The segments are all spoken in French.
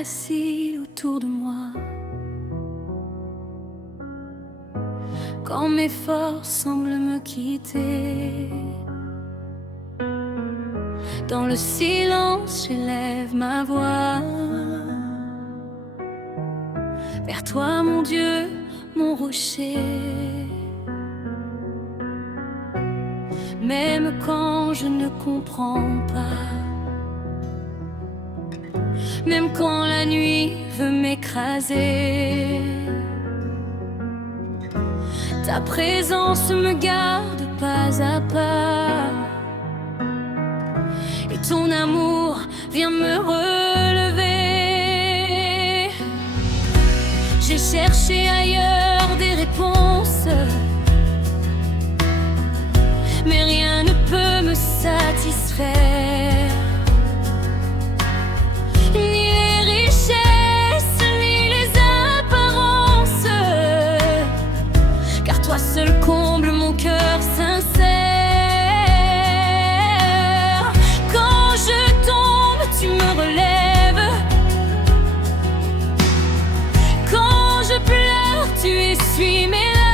facile autour de moi. Quand mes forces semblent me quitter, dans le silence j'élève ma voix vers toi, mon Dieu, mon rocher. Même quand je ne comprends pas, même quand la nuit veut m'écraser, ta présence me garde pas à pas, et ton amour vient me relever. J'ai cherché ailleurs des réponses, mais rien ne peut me satisfaire. Ni les richesses, ni les apparences, car toi seul comble mon cœur sincère. Quand je tombe, tu me relèves. Quand je pleure, tu essuies mes larmes.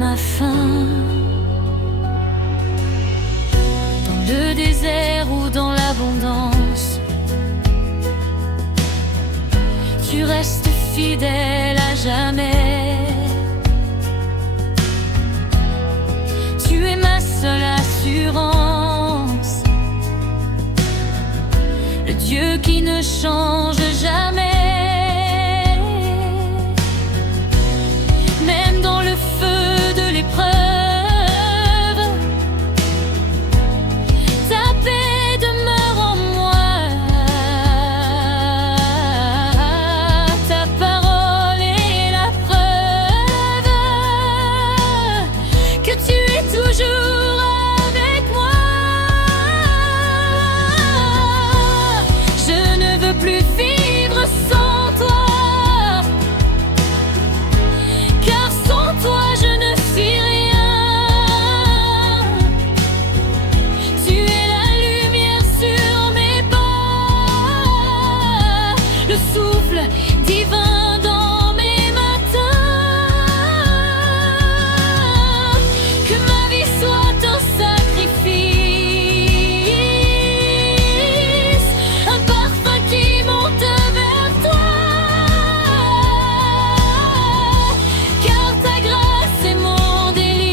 Ma fin, dans le désert ou dans l'abondance, tu restes fidèle à jamais. Tu es ma seule assurance, le Dieu qui ne change jamais. Même dans le feu de l'épreuve, ta paix demeure en moi. Ta parole est la preuve que tu es toujours avec moi. Je ne veux plus vivre sans toi, car sans toi je ne suis rien. Tu es la lumière sur mes pas, le souffle divin dans mes matins. Que ma vie soit un sacrifice, un parfum qui monte vers toi, car ta grâce est mon délice,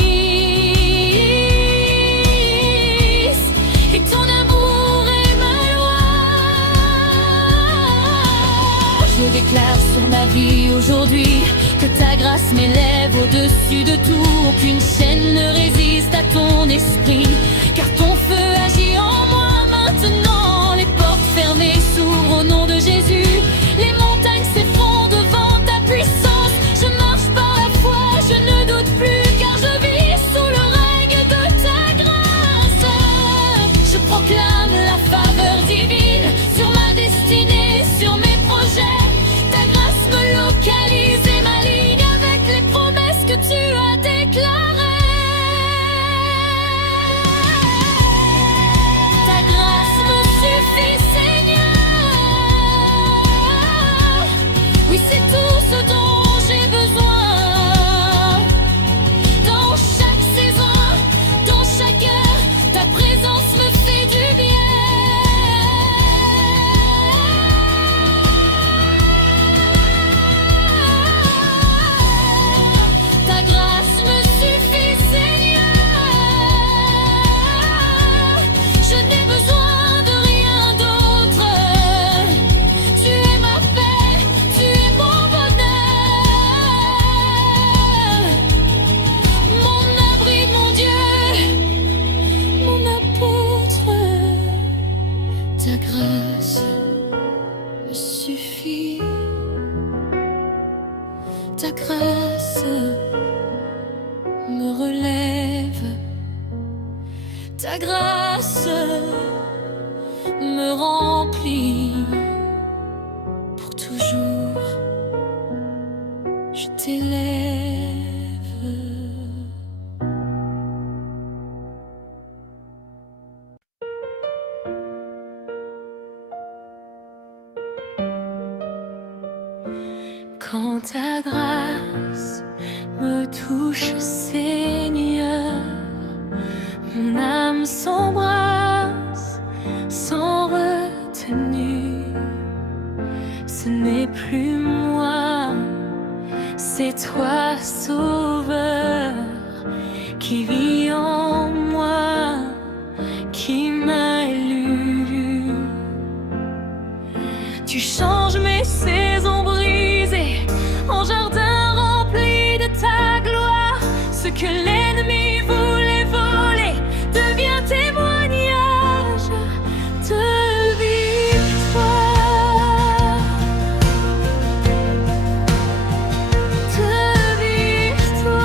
et ton amour est ma loi. Je déclare sur ma vie aujourd'hui que ta grâce m'élève au-dessus de tout. Aucune chaîne ne résiste à ton esprit, car ton feu agit en moi maintenant. Les portes fermées s'ouvrent au nom de Jésus. Les montagnes s'effondrent devant ta puissance. Je marche par la foi, je ne doute plus, car je vis sous le règne de ta grâce. Je proclame la faveur divine sur ma destinée, sur mes projets. Ta grâce me localise et m'aligne avec les promesses que tu as déclarées. Ta grâce me remplit pour toujours. Je t'élève. Quand ta grâce me touche, Seigneur, mon âme s'embrasse sans retenue. Ce n'est plus moi, c'est toi, Sauveur, qui vis en moi, qui m'a élu. Tu changes mes saisons brisées en jardin rempli de ta gloire. Ce que l'ennemi voulait voler devient témoignage de victoire. De victoire.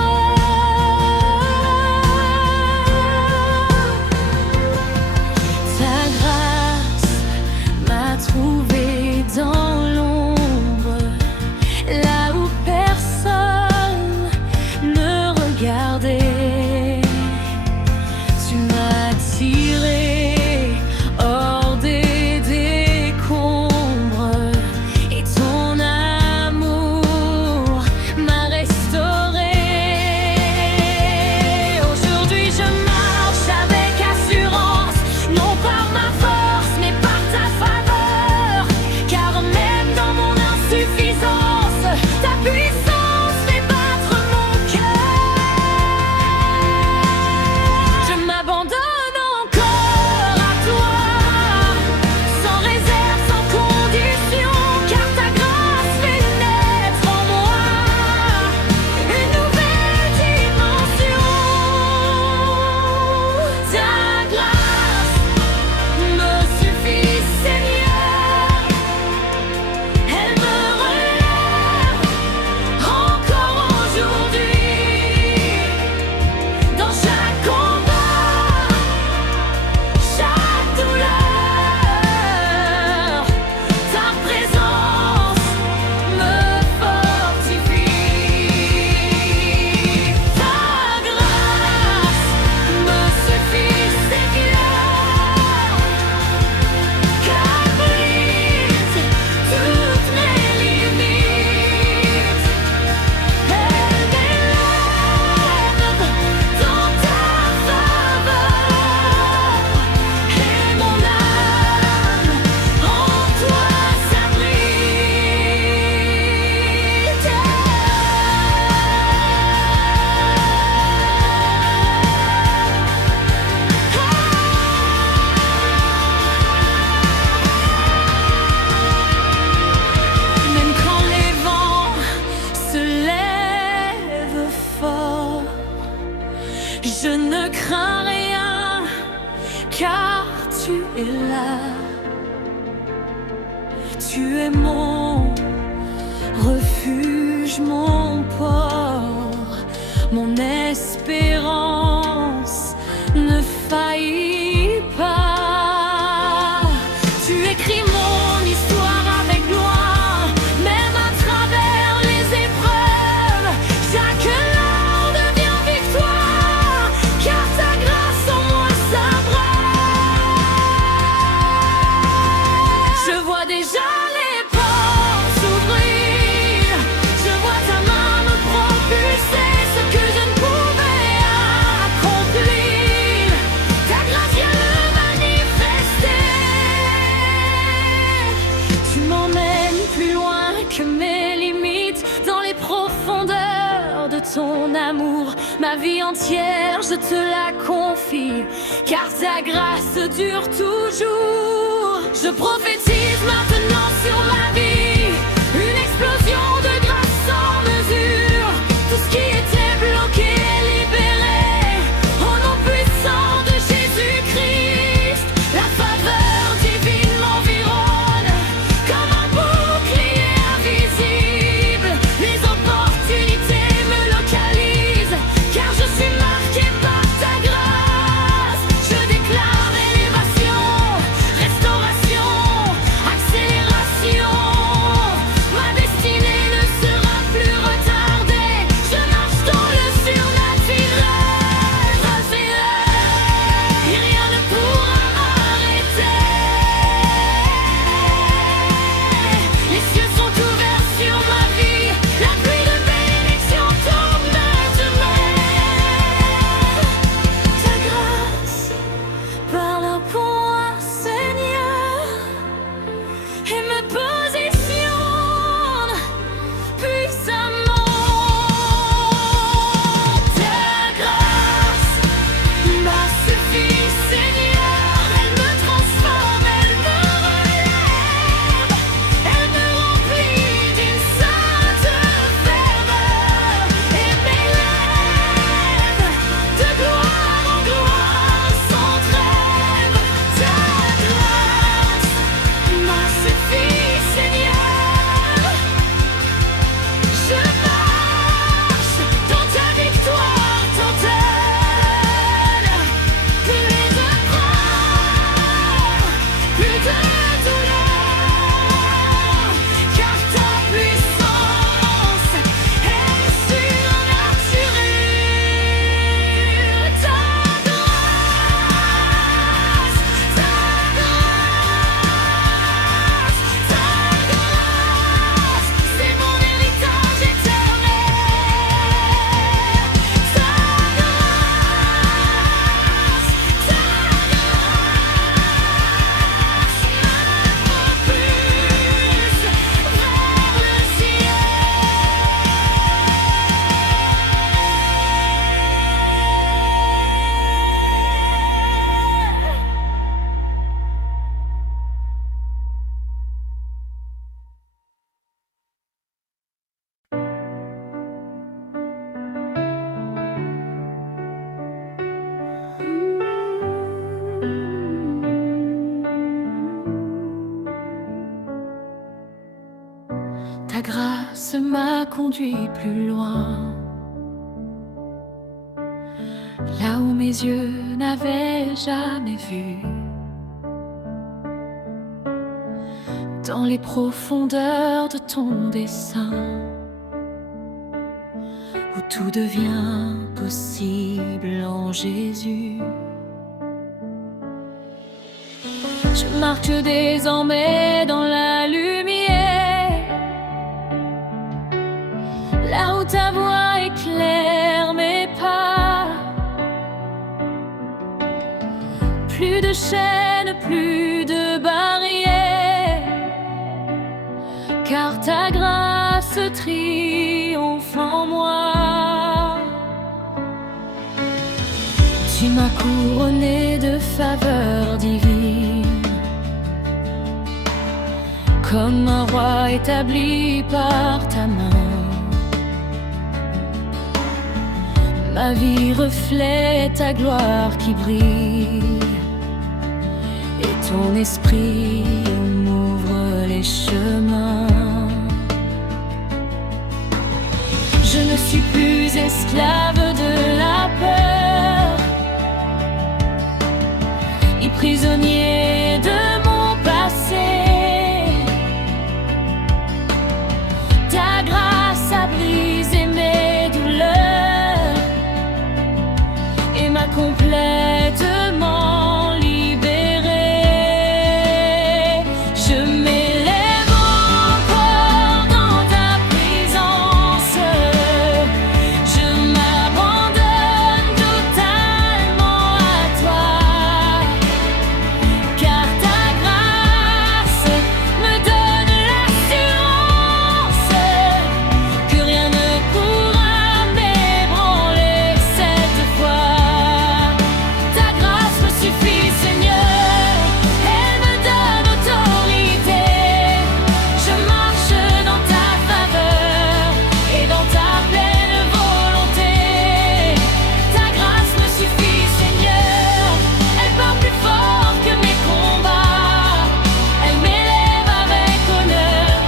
Ta grâce m'a trouvé dans l'ombre, là où personne ne regardait. Tu m'as tiré hors des décombres et ton amour m'a restauré. Aujourd'hui je marche avec assurance, non par ma force mais par ta faveur. Car même dans mon insuffisance, ta puissance fait battre mon cœur. Je m'abandonne encore à toi, sans réserve, sans condition, car ta grâce fait naître en moi une nouvelle dimension. Ta grâce me suffit, Seigneur. Elle me relève encore aujourd'hui. Dans chaque combat, chaque douleur, ta présence me fortifie. Ta grâce me suffit, Seigneur, car brise toutes mes limites. Elle m'élève dans ta faveur, et mon âme en toi s'abrite. Même quand les vents se lèvent fort, je ne crains rien, car tu es là. Tu es mon refuge, mon port, mon espérance ne faillit pas. Tu écris mon histoire avec gloire, même à travers les épreuves. Chaque larme devient victoire, car ta grâce en moi s'abreuve. Je vois déjà les portes s'ouvrir, je vois ta main me propulser, ce que je ne pouvais accomplir. Ta grâce vient le manifester. Tu m'emmènes plus loin que mes limites, dans les profondeurs de ton amour. Ma vie entière, je te la confie, car ta grâce dure toujours. Je prophétise maintenant sur ma vie, une explosion de grâce sans mesure. Tout ce qui était bloqué est libéré, au nom puissant de Jésus-Christ. La faveur divine m'environne comme un bouclier invisible. Les opportunités me localisent, car je suis marqué par ta grâce. Je grâce m'a conduit plus loin, là où mes yeux n'avaient jamais vu, dans les profondeurs de ton dessein, où tout devient possible en Jésus. Je marche désormais dans la lumière, là où ta voix éclaire mes pas. Plus de chaînes, plus de barrières, car ta grâce triomphe en moi. Tu m'as couronné de faveurs divines, comme un roi établi par ta main. Ma vie reflète ta gloire qui brille, et ton esprit m'ouvre les chemins. Je ne suis plus esclave de la peur, ni prisonnier de mon passé. Ta grâce a brisé mes douleurs et m'a complètement libéré. Je m'élève encore dans ta présence, je m'abandonne totalement à toi, car ta grâce me donne l'assurance que rien ne pourra m'ébranler cette fois. Ta grâce me suffit, Seigneur, elle me donne autorité. Je marche dans ta faveur et dans ta pleine volonté. Ta grâce me suffit, Seigneur, elle part plus fort que mes combats. Elle m'élève avec honneur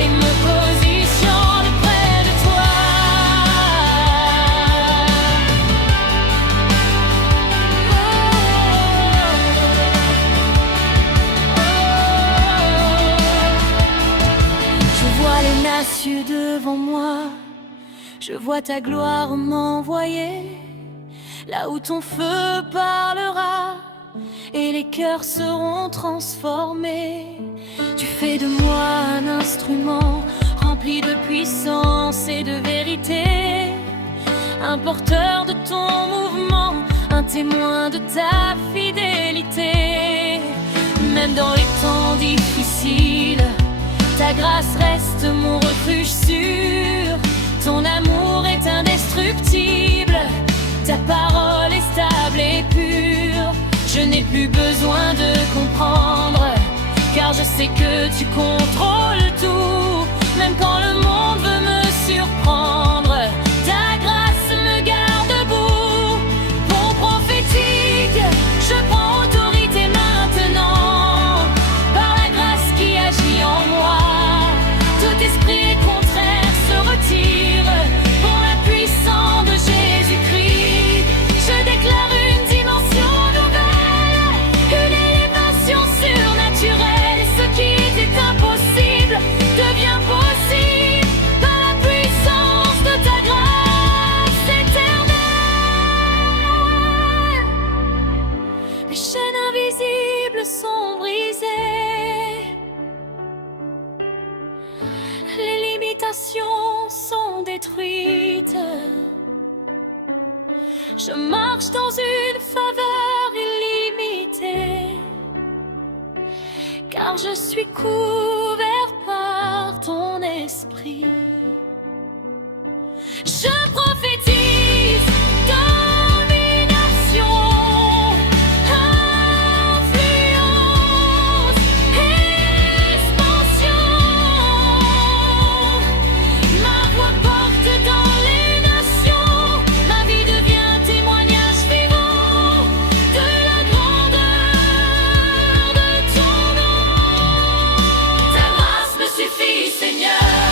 et me positionne près de toi. Je vois les nations devant moi, je vois ta gloire m'envoyer, là où ton feu parlera et les cœurs seront transformés. Tu fais de moi un instrument rempli de puissance et de vérité, un porteur de ton mouvement, un témoin de ta fidélité. Même dans les temps difficiles, ta grâce reste mon refuge sûr. Ton amour est indestructible, ta parole est stable et pure. Je n'ai plus besoin de comprendre, car je sais que tu contrôles tout. Même quand le monde veut me surprendre, ta grâce me garde debout. Bon prophétique, je prends autorité maintenant, par la grâce qui agit en moi. Tout esprit contraire se retire, pour la puissance de Jésus-Christ. Je déclare une dimension nouvelle, une élévation surnaturelle. Et ce qui était impossible devient possible par la puissance de ta grâce éternelle. Les chaînes invisibles sont brisées, les limitations sont détruites. Je marche dans une faveur illimitée, car je suis couvert par ton esprit. Je prophétise domination, influence, expansion. Ma voix porte dans les nations, ma vie devient témoignage vivant de la grandeur de ton nom. Ta grâce me suffit, Seigneur,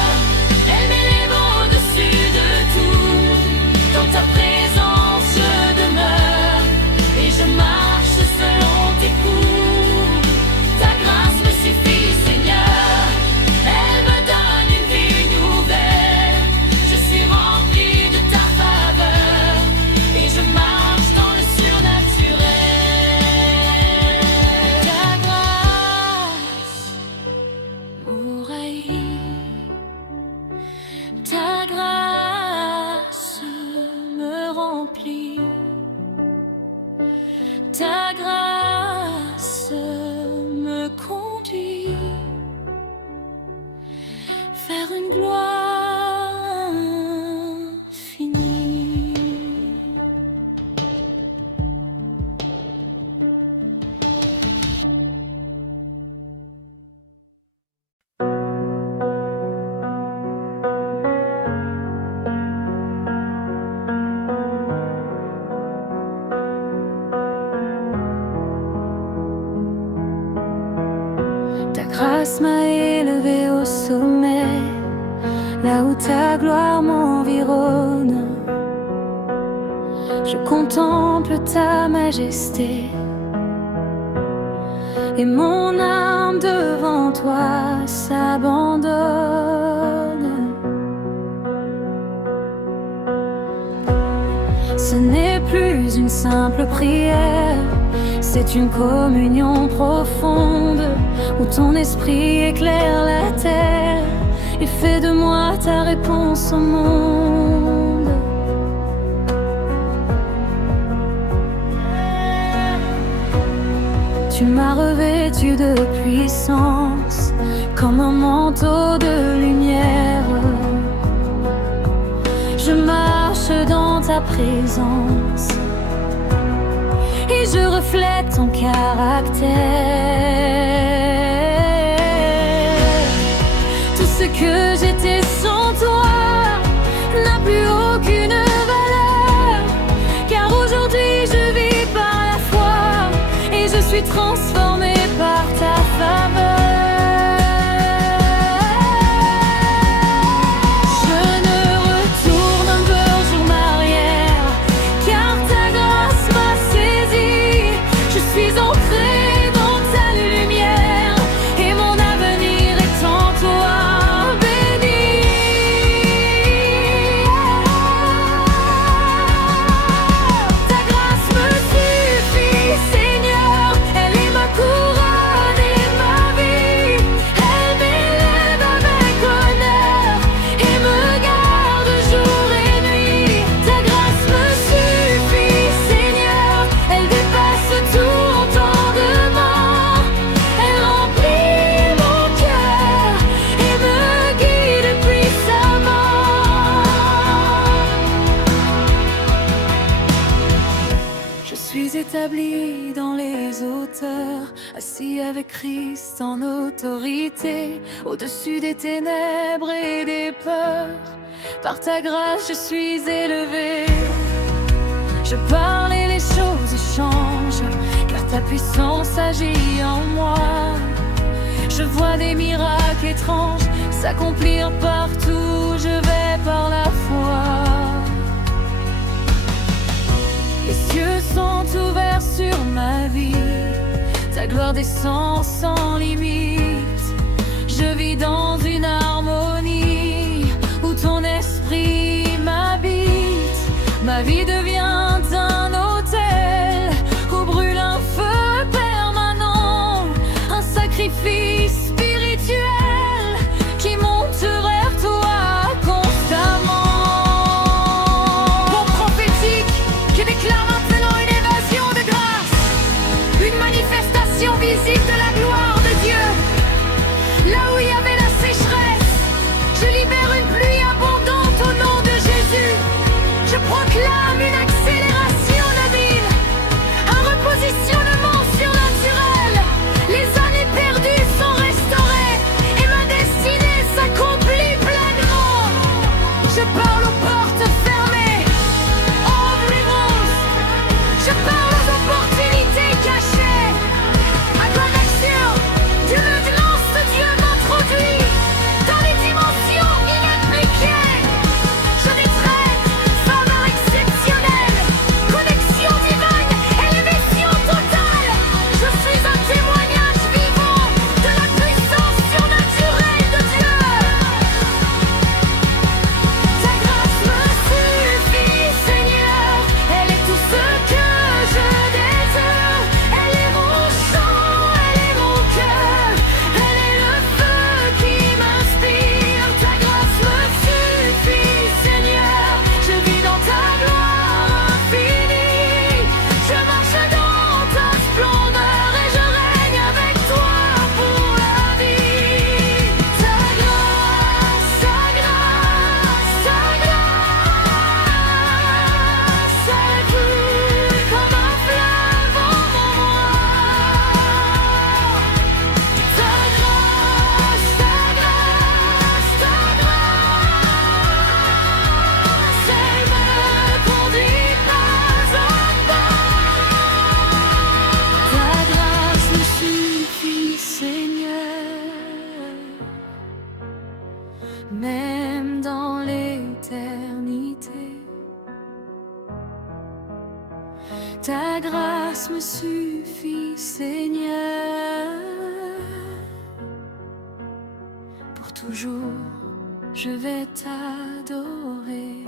grâce m'a élevé au sommet, là où ta gloire m'environne. Je contemple ta majesté, et mon âme devant toi s'abandonne. Ce n'est plus une simple prière, c'est une communion profonde, où ton esprit éclaire la terre et fait de moi ta réponse au monde. Tu m'as revêtu de puissance, comme un manteau de lumière. Je marche dans ta présence et je reflète ton caractère. Tout ce que j'étais sans toi n'a plus aucune valeur, car aujourd'hui je vis par la foi et je suis transformé par ta faveur. Établi dans les hauteurs, assis avec Christ en autorité, au-dessus des ténèbres et des peurs. Par ta grâce je suis élevé. Je parle et les choses changent, car ta puissance agit en moi. Je vois des miracles étranges s'accomplir partout, je vais par la foi. Les cieux sont ouverts sur ma vie, ta gloire descend sans limite. Je vis dans une harmonie où ton esprit m'habite. Ma vie devient un autel où brûle un feu permanent, un sacrifice spirituel qui monte vers toi constamment. Mon prophétique qui déclare maintenant une évasion de grâce, une manifestation visible de la gloire de Dieu. Là où il y avait la sécheresse, je libère une pluie abondante au nom de Jésus. Je proclame une me suffit, Seigneur. Pour toujours, je vais t'adorer.